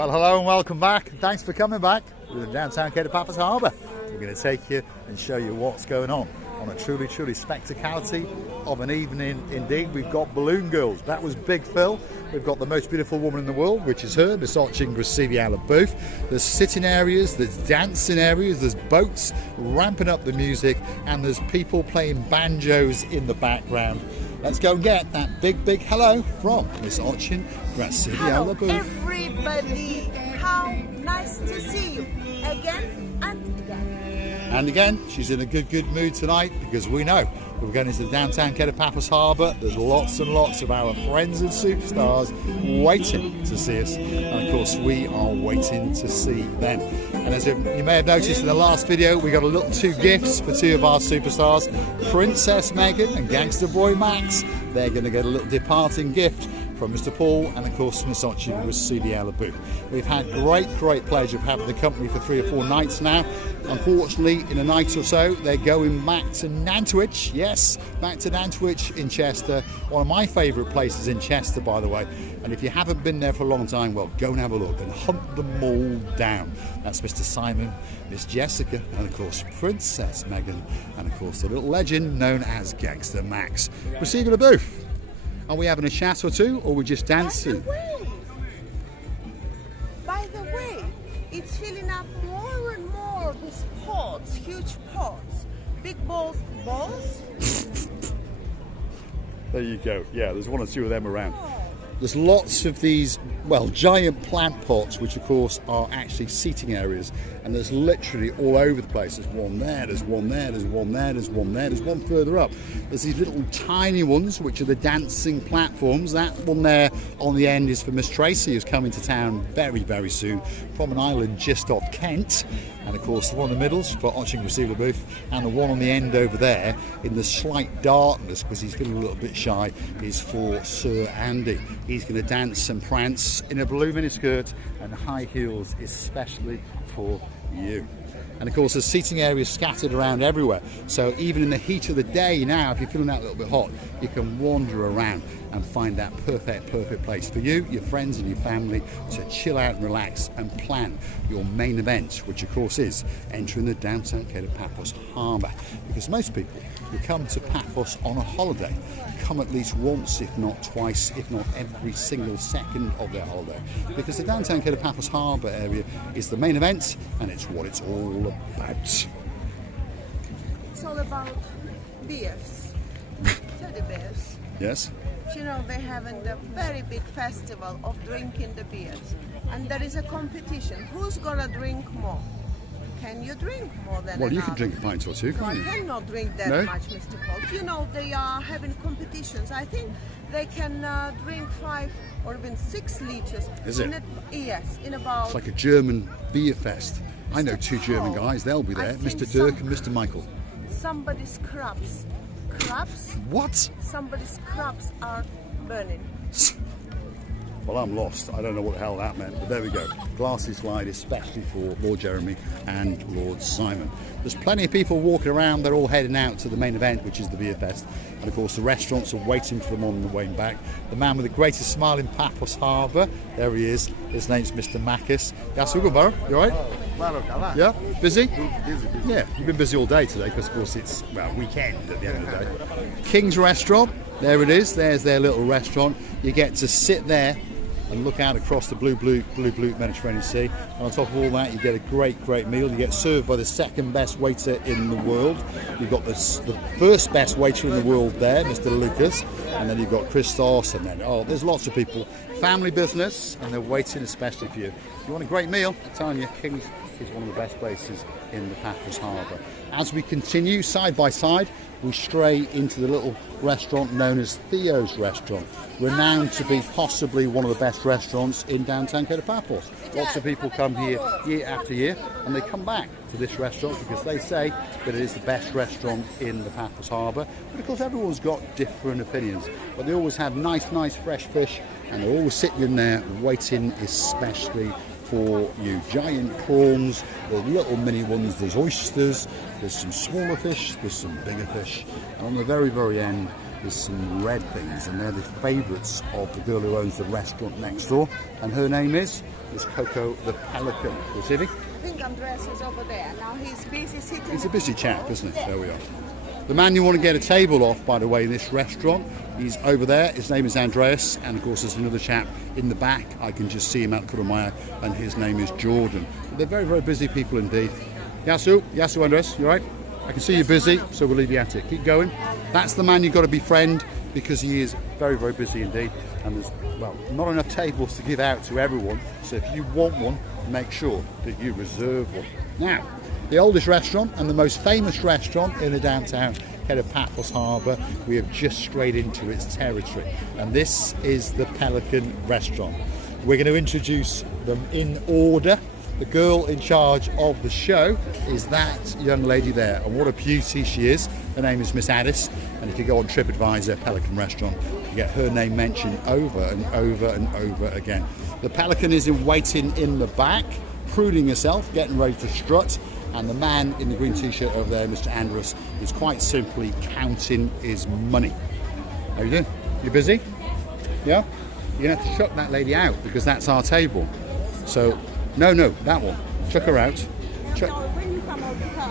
Well, hello and welcome back. Thanks for coming back. We're in downtown Kato Paphos Harbour. We're going to take you and show you what's going on a truly spectacality of an evening indeed. We've got Balloon Girls. That was Big Phil. We've got the most beautiful woman in the world, which is her, Miss Booth. There's sitting areas, there's dancing areas, there's boats ramping up the music, and there's people playing banjos in the background. Let's go and get that big hello from Miss Booth. Hello everybody, how nice to see you again and again. And again, she's in a good mood tonight because we know we're going into the downtown Kato Paphos Harbour. There's lots and lots of our friends and superstars waiting to see us. And of course, we are waiting to see them. And as you may have noticed in the last video, we got a little two gifts for two of our superstars, Princess Megan and Gangster Boy Max. They're going to get a little departing gift from Mr. Paul and of course Miss Booth. We've had great pleasure of having the company for 3 or 4 nights now. Unfortunately, in a night or so, they're going back to Nantwich. Yes, back to Nantwich in Chester. One of my favourite places in Chester, by the way. And if you haven't been there for a long time, well, go and have a look and hunt them all down. That's Mr. Simon, Miss Jessica, and of course Princess Megan, and of course the little legend known as Gangster Max. Receiving a booth. Are we having a chat or two, or are we just dancing? By the way, it's filling up more and more these pots, huge pots, big balls. There you go. Yeah, there's 1 or 2 of them around. There's lots of these, well, giant plant pots, which of course are actually seating areas, and there's literally all over the place. There's one there, there's one there, there's one there, there's one there, there's one further up. There's these little tiny ones, which are the dancing platforms. That one there on the end is for Miss Tracy, who's coming to town very soon from an island just off Kent. And of course the one in the middle for Oching Receiver Booth, and the one on the end over there in the slight darkness because he's feeling a little bit shy is for Sir Andy. He's going to dance and prance in a blue miniskirt and high heels especially for you. And of course there's seating areas scattered around everywhere, so even in the heat of the day now, if you're feeling that a little bit hot, you can wander around and find that perfect place for you, your friends and your family to chill out and relax and plan your main event, which of course is entering the downtown Kato Paphos Harbour. Because most people who come to Paphos on a holiday come at least once, if not twice, if not every single second of their holiday. Because the downtown Kato Paphos Harbour area is the main event, and it's what it's all about. It's all about beers, teddy bears. Yes. You know, they're having a very big festival of drinking the beers, and there is a competition. Who's gonna drink more? Can you drink more than Well, another? you can drink a pint or two, No, I can't you? cannot drink that No? much, Mr. Paul. You know, they are having competitions. I think they can drink 5 or even 6 liters. Is it? Yes, in about... It's like a German beer fest. I know 2 German Paul, guys, they'll be I there, think Mr. Dirk and Mr. Michael. Somebody's crabs. Crabs? What? Somebody's crabs are burning. Well, I'm lost. I don't know what the hell that meant, but there we go. Glassy slide, especially for Lord Jeremy and Lord Simon. There's plenty of people walking around. They're all heading out to the main event, which is the beer fest. And of course, the restaurants are waiting for them on the way back. The man with the greatest smile in Paphos Harbour, there he is. His name's Mr. Makis. You all right? Yeah? Busy? Yeah, you've been busy all day today because, of course, it's, well, weekend at the end of the day. King's Restaurant, there it is. There's their little restaurant. You get to sit there and look out across the blue Mediterranean Sea. And on top of all that, you get a great meal. You get served by the second best waiter in the world. You've got the first best waiter in the world there, Mr. Lucas, and then you've got Christos, and then there's lots of people. Family business, and they're waiting especially for you. If you want a great meal, I'm telling you, King's is one of the best places in the Paphos Harbour. As we continue side by side, we stray into the little restaurant known as Theo's Restaurant, renowned to be possibly one of the best restaurants in downtown Kato Paphos. Lots of people come here year after year, and they come back to this restaurant because they say that it is the best restaurant in the Paphos Harbour. But of course, everyone's got different opinions, but they always have nice fresh fish, and they're always sitting in there waiting especially for you. Giant prawns, there's little mini ones, there's oysters, there's some smaller fish, there's some bigger fish, and on the very end there's some red things, and they're the favourites of the girl who owns the restaurant next door, and her name is Kato the Pelican. You see me? I think Andreas is over there. Now he's busy sitting. He's a busy chap, isn't he? There we are. The man you want to get a table off, by the way, in this restaurant, he's over there. His name is Andreas, and of course there's another chap in the back. I can just see him out the corner of my eye, and his name is Jordan. They're very, very busy people indeed. Yasu, Andreas, you all right? I can see you're busy, so we'll leave you at it. Keep going. That's the man you've got to befriend, because he is very, very busy indeed. And there's, well, not enough tables to give out to everyone. So if you want one, make sure that you reserve one. Now, the oldest restaurant and the most famous restaurant in the downtown Kato Paphos Harbour, we have just strayed into its territory. And this is the Pelican Restaurant. We're going to introduce them in order. The girl in charge of the show is that young lady there, and what a beauty she is. Her name is Miss Addis, and if you go on TripAdvisor, Pelican Restaurant, you get her name mentioned over and over and over again. The Pelican is in waiting in the back, pruning herself, getting ready to strut, and the man in the green t-shirt over there, Mr. Andreas, is quite simply counting his money. How you doing? You busy? Yeah? You're going to have to chuck that lady out, because that's our table. So, no, that one. Chuck her out.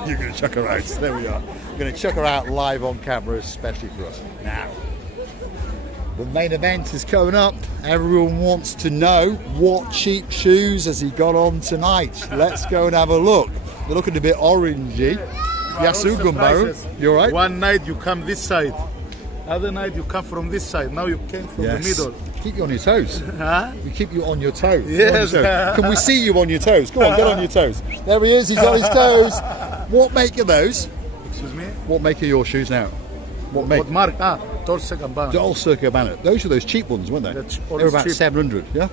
You're going to chuck her out. There we are. We're going to chuck her out live on camera, especially for us. Now, the main event is coming up. Everyone wants to know what cheap shoes has he got on tonight. Let's go and have a look. They're looking a bit orangey. Yasu Gumbaru, you all right? One night you come this side. Other night you come from this side. Now you came from the middle. Keep you on your toes. Huh? We keep you on your toes. Yes. On your toes. Can we see you on your toes? Go on, get on your toes. There he is, he's on his toes. What make are those? Excuse me? What make are your shoes now? What make? What mark? Dolce Gabbana. Dolce Gabbana. Those were those cheap ones, weren't they? They were about cheap. 700, yeah?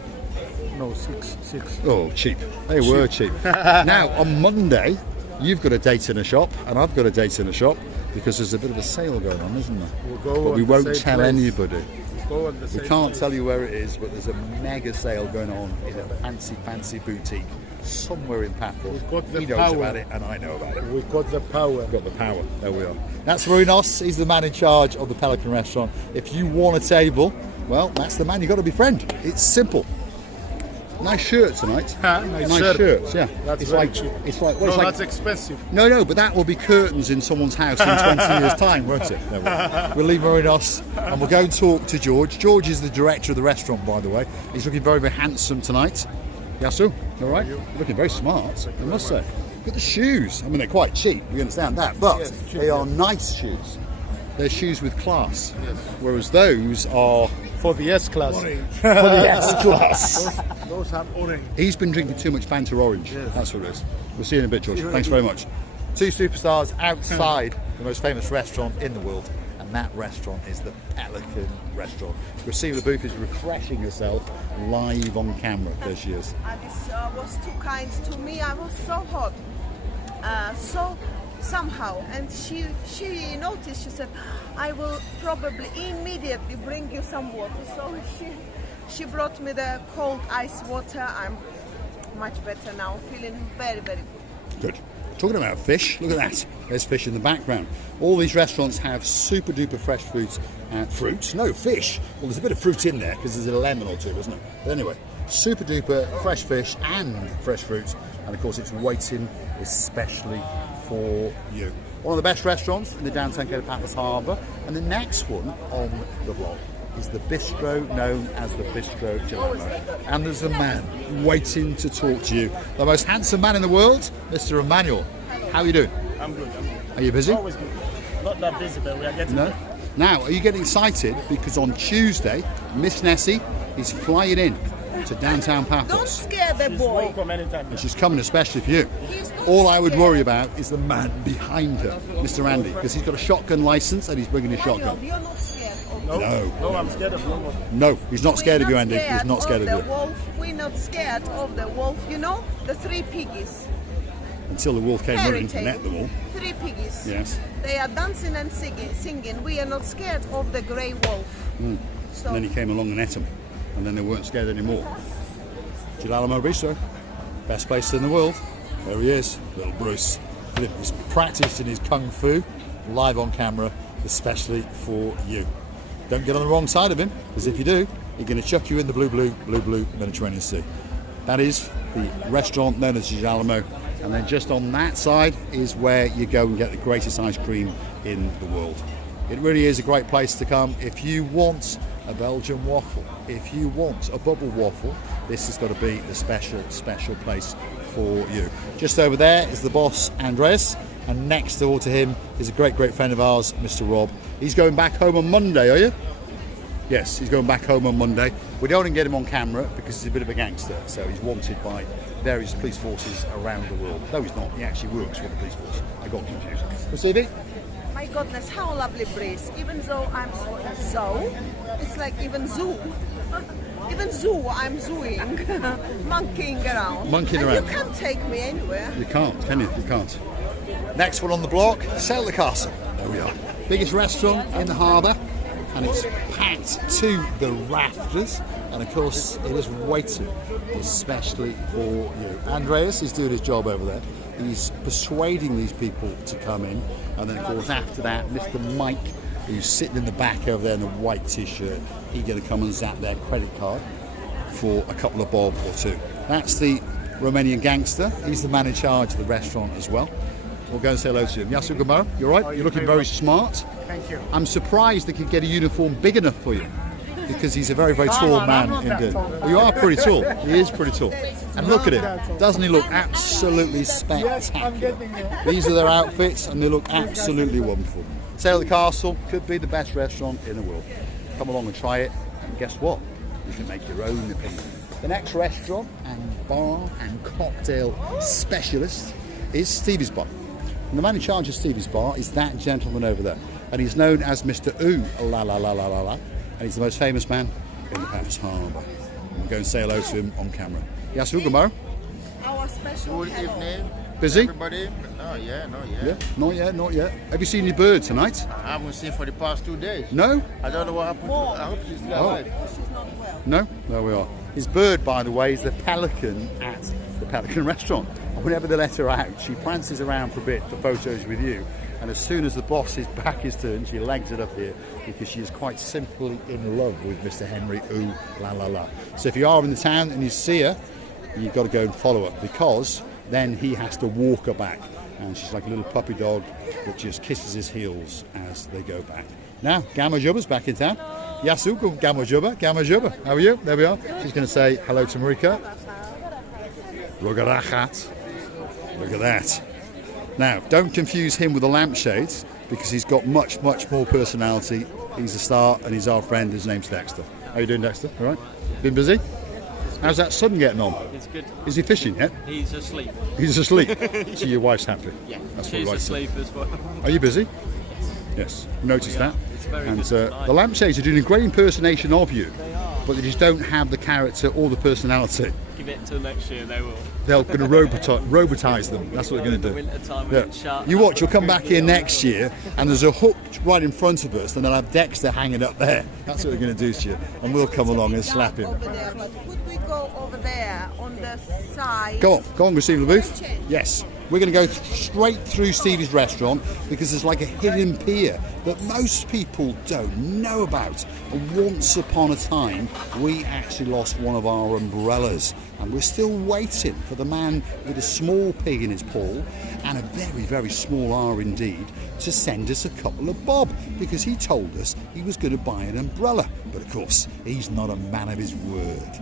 No, six. Oh, cheap. They were cheap. Now, on Monday, you've got a date in a shop, and I've got a date in a shop, because there's a bit of a sale going on, isn't there? But we won't tell anybody. We can't tell you where it is, but there's a mega sale going on in a fancy boutique somewhere in Paphos. He knows about it, and I know about it. We got the power. We've got the power. There we are. That's Marinos. He's the man in charge of the Pelican Restaurant. If you want a table, well, that's the man you've got to befriend. It's simple. Nice shirt tonight. Nice shirts, yeah. That's very cheap. That's expensive. No, but that will be curtains in someone's house in 20 years' time, won't it? No, we'll leave Marinos and we'll go and talk to George. George is the director of the restaurant, by the way. He's looking very, very handsome tonight. Yasu, all right? You're looking very smart, I must say. Look at the shoes. I mean, they're quite cheap, we understand that, but they are nice shoes. They're shoes with class, whereas those are... For the S class. For the S class. Those have orange. He's been drinking too much Fanta Orange. Yes. That's what it is. We'll see you in a bit, George. Thanks very much. Two superstars outside the most famous restaurant in the world, and that restaurant is the Pelican Restaurant. Christina Booth is refreshing herself live on camera. There she is. Alice was too kind to me. I was so hot. Somehow, and she noticed. She said, I will probably immediately bring you some water. So she brought me the cold ice water. I'm much better now, feeling very, very good. Good. Talking about fish, look at that. There's fish in the background. All these restaurants have super duper fresh foods. Fruits? No, fish. Well, there's a bit of fruit in there because there's a lemon or two, isn't it? But anyway, super duper fresh fish and fresh fruits. And of course, it's waiting especially for you. One of the best restaurants in the downtown Kato Paphos Harbour. And the next one on the vlog is the bistro known as the Bistro Gelato. And there's a man waiting to talk to you. The most handsome man in the world, Mr. Emmanuel. How are you doing? I'm good. Are you busy? Always good. Not that busy, but we are getting there. Now, are you getting excited? Because on Tuesday, Miss Nessie is flying in to downtown Paphos. Don't scare the She's boy. welcome anytime. And she's coming especially for you. All I would worry about is the man behind her, Mr. Andy, because he's got a shotgun license and he's bringing his shotgun. You're not scared of No, I'm scared of no one. No, he's not scared of you, Andy. He's not scared of you. Wolf. We're not scared of the wolf. You know, the three piggies. Until the wolf came Fairy running to tale. net them all. Three piggies. Yes. They are dancing and singing. We are not scared of the grey wolf. So, And then he came along and ate them. And then they weren't scared anymore. Gelato Bistro, best place in the world. There he is, little Bruce. He's practicing his kung fu live on camera, especially for you. Don't get on the wrong side of him, because if you do, he's going to chuck you in the blue Mediterranean Sea. That is the restaurant known as Alamo, and then just on that side is where you go and get the greatest ice cream in the world. It really is a great place to come if you want a Belgian waffle. If you want a bubble waffle, this has got to be the special place for you. Just over there is the boss, Andreas, and next door to him is a great friend of ours, Mr. Rob. He's going back home on Monday, are you? Yes, he's going back home on Monday. We don't want to get him on camera because he's a bit of a gangster, so he's wanted by various police forces around the world. No, he's not. He actually works for the police force. I got confused. Receiving? My goodness, how lovely breeze. Even though I'm so, it's like even zoo. Even zoo, I'm zooing, monkeying around. Monkeying and around. You can't take me anywhere. You can't, can you? You can't. Next one on the block, Sail the Castle. There we are. Biggest restaurant in the harbour, and it's packed to the rafters. And of course, it is waiting especially for you. Andreas is doing his job over there. He's persuading these people to come in, and then of course after that, Mr. Mike, who's sitting in the back over there in the white t-shirt, he's going to come and zap their credit card for a couple of bob or two. That's the Romanian gangster. He's the man in charge of the restaurant as well. We'll go and say hello to him. Yasu Gumaro, you're right. You're looking very smart. Thank you. I'm surprised they could get a uniform big enough for you, because he's a very tall man indeed. Well, you are pretty tall. He is pretty tall. And look at him. Doesn't he look absolutely spectacular? These are their outfits and they look absolutely wonderful. Sail the Castle could be the best restaurant in the world. Come along and try it, and guess what? You can make your own opinion. The next restaurant and bar and cocktail specialist is Stevie's Bar. And the man in charge of Stevie's Bar is that gentleman over there. And he's known as Mr. Ooh La La La La La La. And he's the most famous man in the Paphos Harbour. We'll go and say hello to him on camera. Yes, Ugamo. Our special Good evening. Busy? Everybody. Not yet. Yeah, not yet. Have you seen your bird tonight? I haven't seen for the past 2 days. No? I don't know what happened. I hope she's still alive. She's not well. No? There we are. His bird, by the way, is the pelican at the Pelican restaurant. And whenever they let her out, she prances around for a bit for photos with you. And as soon as the boss's back is turned, she legs it up here because she is quite simply in love with Mr. Henry Ooh La La La. So if you are in the town and you see her, you've got to go and follow her, because then he has to walk her back. And she's like a little puppy dog that just kisses his heels as they go back. Now, Gamma Jubba's back in town. Yasuko Gamma Jubba. How are you? There we are. She's going to say hello to Marika. Look at that. Look at that. Now, don't confuse him with the lampshades, because he's got much more personality. He's a star and he's our friend. His name's Dexter. How you doing, Dexter? All right? Been busy? How's that sun getting on? It's good. Is he fishing yet? He's asleep. He's asleep. So your wife's happy? Yeah. That's what She's we like to asleep as well. Are you busy? Yes. Noticed that. It's very and good tonight. the lampshades are doing a great impersonation of you, but they just don't have the character or the personality. Give it till next year, they will. They're going to robotize them. That's what they're going to do. Winter time, Yeah. You watch, you'll come back here next year and there's a hook right in front of us, and they'll have Dexter hanging up there. That's what they're going to do to you. And we'll come along and slap him. Over there, but could we go over there on the side? Go on, receive the booth. Yes. We're going to go straight through Stevie's restaurant, because there's like a hidden pier that most people don't know about. And once upon a time, we actually lost one of our umbrellas, and we're still waiting for the man with a small pig in his paw and a very small R indeed to send us a couple of bob, because he told us he was going to buy an umbrella. But of course, he's not a man of his word.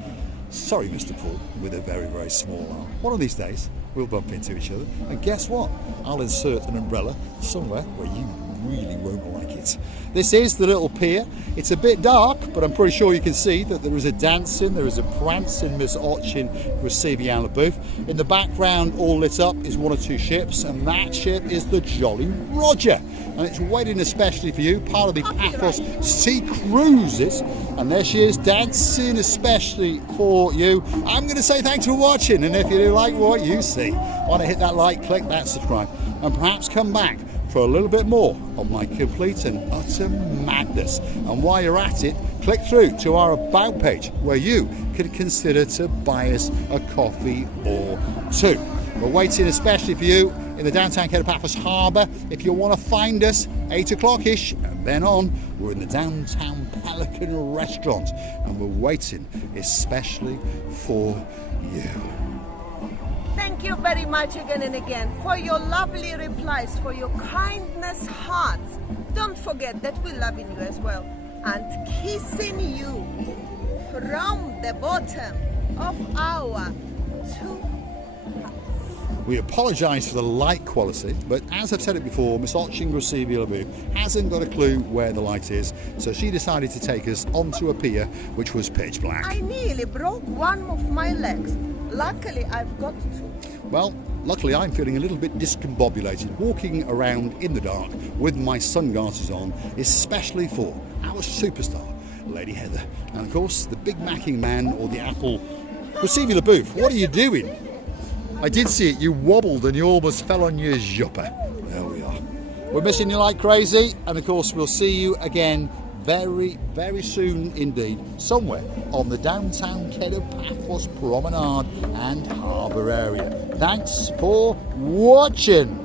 Sorry, Mr. Paul, with a very small arm. One of these days, we'll bump into each other, and guess what? I'll insert an umbrella somewhere where you really won't like it. This is the little pier. It's a bit dark, but I'm pretty sure you can see that there is a dancing, there is a prancing Miss Otchin receiving out of booth. In the background, all lit up, is one or two ships, and that ship is the Jolly Roger. And it's waiting especially for you, part of the Paphos Sea Cruises. And there she is, dancing especially for you. I'm going to say thanks for watching, and if you do like what you see, want to hit that like, click that subscribe, and perhaps come back for a little bit more of my complete and utter madness. And while you're at it, click through to our About page, where you can consider to buy us a coffee or two. We're waiting especially for you in the downtown Kato Paphos Harbour. If you want to find us, 8 o'clock-ish, and then on, we're in the downtown Pelican restaurant, and we're waiting especially for you. Thank you very much again and again for your lovely replies, for your kindness hearts. Don't forget that we're loving you as well and kissing you from the bottom of our two hearts. We apologise for the light quality, but as I've said it before, Miss Otchingrasivilabu hasn't got a clue where the light is, so she decided to take us onto a pier which was pitch black. I nearly broke one of my legs. Luckily, I've got two. Well, luckily I'm feeling a little bit discombobulated walking around in the dark with my sunglasses on, especially for our superstar, Lady Heather. And of course, the Big Macking Man, or the Apple Receiving what are you doing? I did see it, you wobbled and you almost fell on your jumper. There we are. We're missing you like crazy, and of course we'll see you again very, very soon indeed, somewhere on the downtown Kato Paphos Promenade and Harbour area. Thanks for watching.